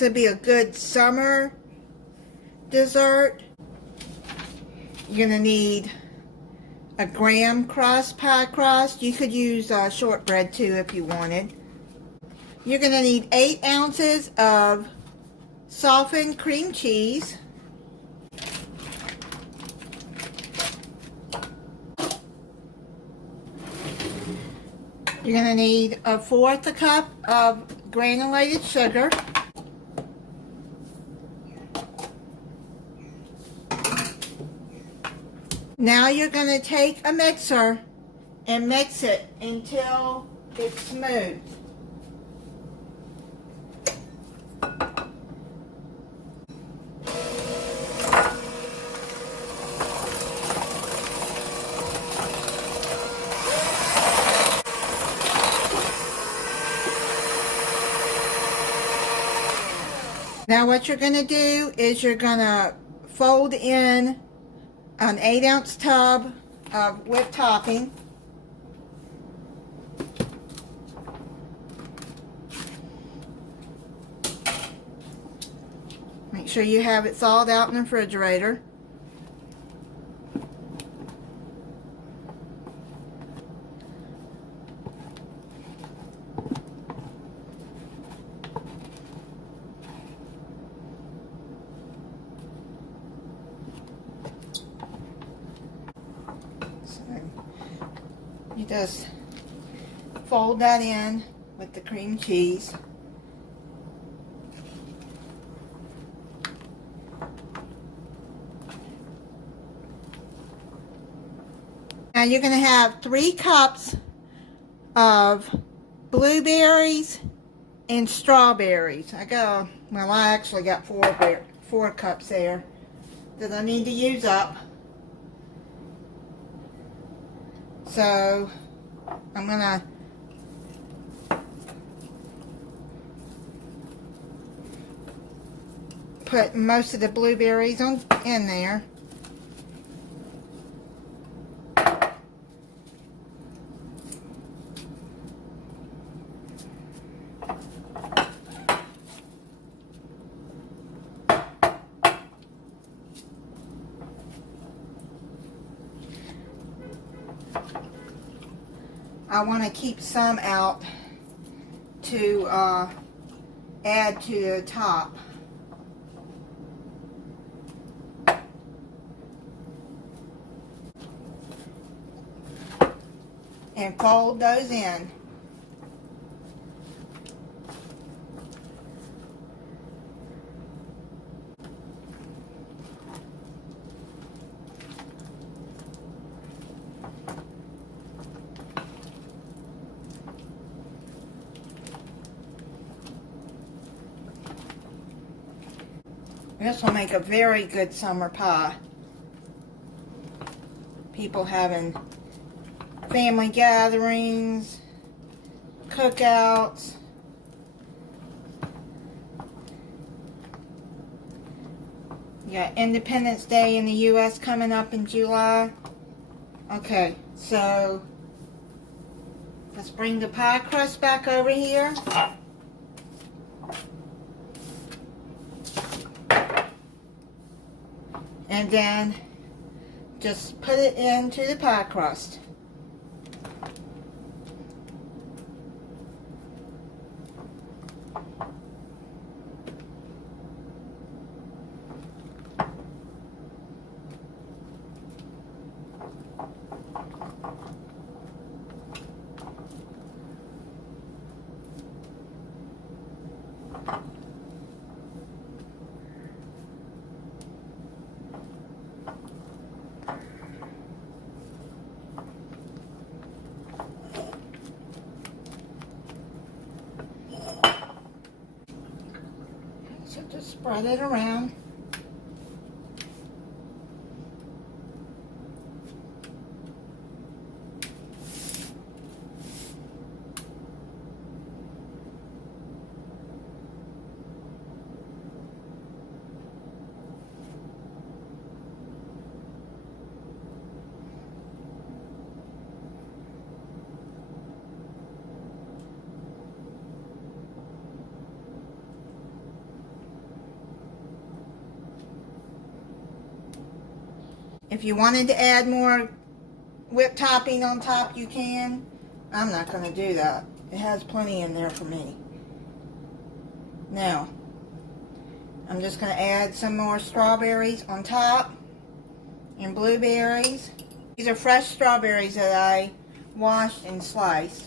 This would be a good summer dessert. You're going to need a graham crust, pie crust. You could use shortbread too if you wanted. You're going to need 8 ounces of softened cream cheese. You're going to need 1/4 cup of granulated sugar. Now you're going to take a mixer and mix it until it's smooth. Now what you're going to do is you're going to fold in an 8-ounce tub of whipped topping. Make sure you have it thawed out in the refrigerator. You just fold that in with the cream cheese. Now you're going to have 3 cups of blueberries and strawberries. I actually got 4 cups there that I need to use up. So I'm going to put most of the blueberries in there. I want to keep some out to add to the top. And fold those in. This will make a very good summer pie. People having family gatherings, cookouts. You got Independence Day in the U.S. coming up in July. Okay, so let's bring the pie crust back over here. And then just put it into the pie crust. So just spread it around. If you wanted to add more whipped topping on top, you can. I'm not going to do that. It has plenty in there for me. Now, I'm just going to add some more strawberries on top and blueberries. These are fresh strawberries that I washed and sliced.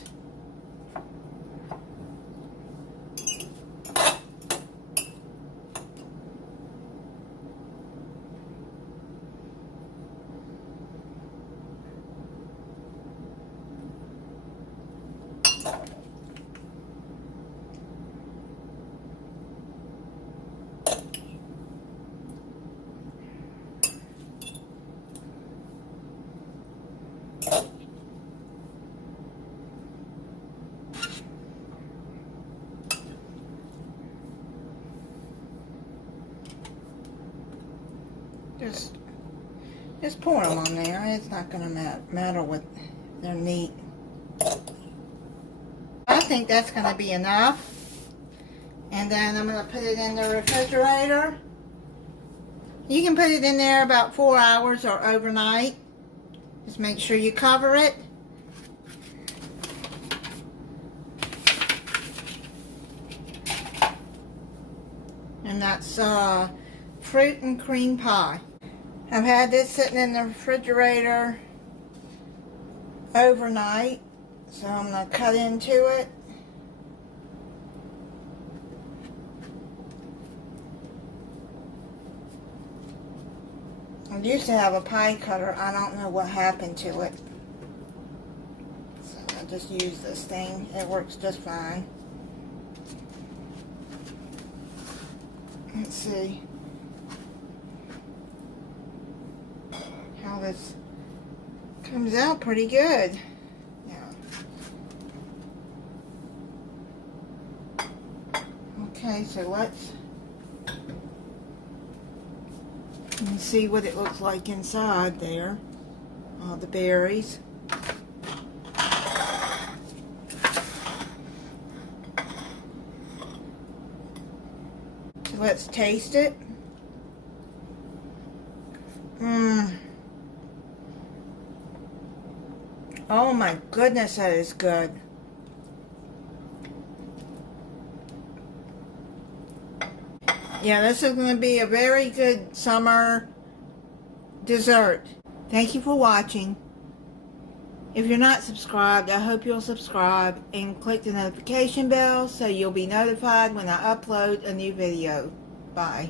Just pour them on there. It's not going to matter what they're neat. I think that's going to be enough. And then I'm going to put it in the refrigerator. You can put it in there about 4 hours or overnight. Just make sure you cover it. And that's fruit and cream pie. I've had this sitting in the refrigerator overnight, so I'm going to cut into it. I used to have a pie cutter. I don't know what happened to it. So I just use this thing. It works just fine. Let's see how this comes out. Pretty good. Yeah. Okay, so let's see what it looks like inside there. All the berries. So let's taste it. Oh my goodness, that is good. Yeah, this is going to be a very good summer dessert. Thank you for watching. If you're not subscribed, I hope you'll subscribe and click the notification bell so you'll be notified when I upload a new video. Bye.